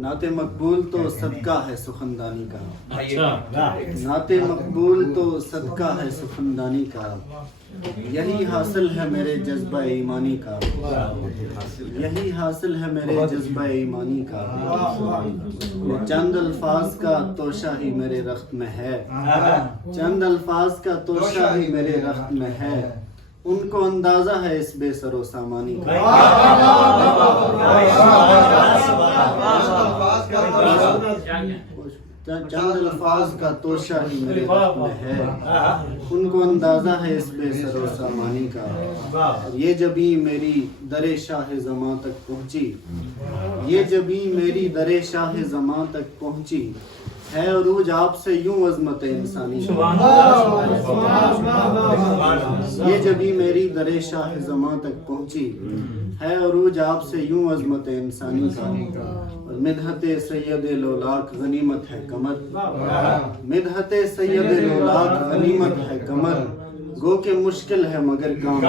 نعت مقبول تو صدقہ ہے سخندانی کا، اچھا نعت مقبول تو صدقہ ہے سخندانی کا، یہی حاصل ہے میرے جذبہ ایمانی کا، یہی حاصل ہے میرے جذبہ ایمانی کا، چند الفاظ کا توشہ ہی میرے رخت میں ہے، چند الفاظ کا توشہ ہی میرے رخت میں ہے، ان کو اندازہ ہے اس بے سر و سامانی کا، چند الفاظ کا توشہ ہی میرے رخت میں ہے، ان کو اندازہ ہے اس بے سر و سامانی کا، یہ جبیں میری در شاہ زماں تک پہنچی، یہ جبیں میری در شاہ زماں تک پہنچی، ہے عروج آپ سے یوں عظمت انسانی کا، یہ جبیں میری در شاہ زماں تک پہنچی، ہے عروج آپ سے یوں عظمت انسانی کا، مدحت سید لولاک غنیمت ہے کمر، مدحت سید لولاک غنیمت ہے کمر، گو کہ مشکل ہے مگر کام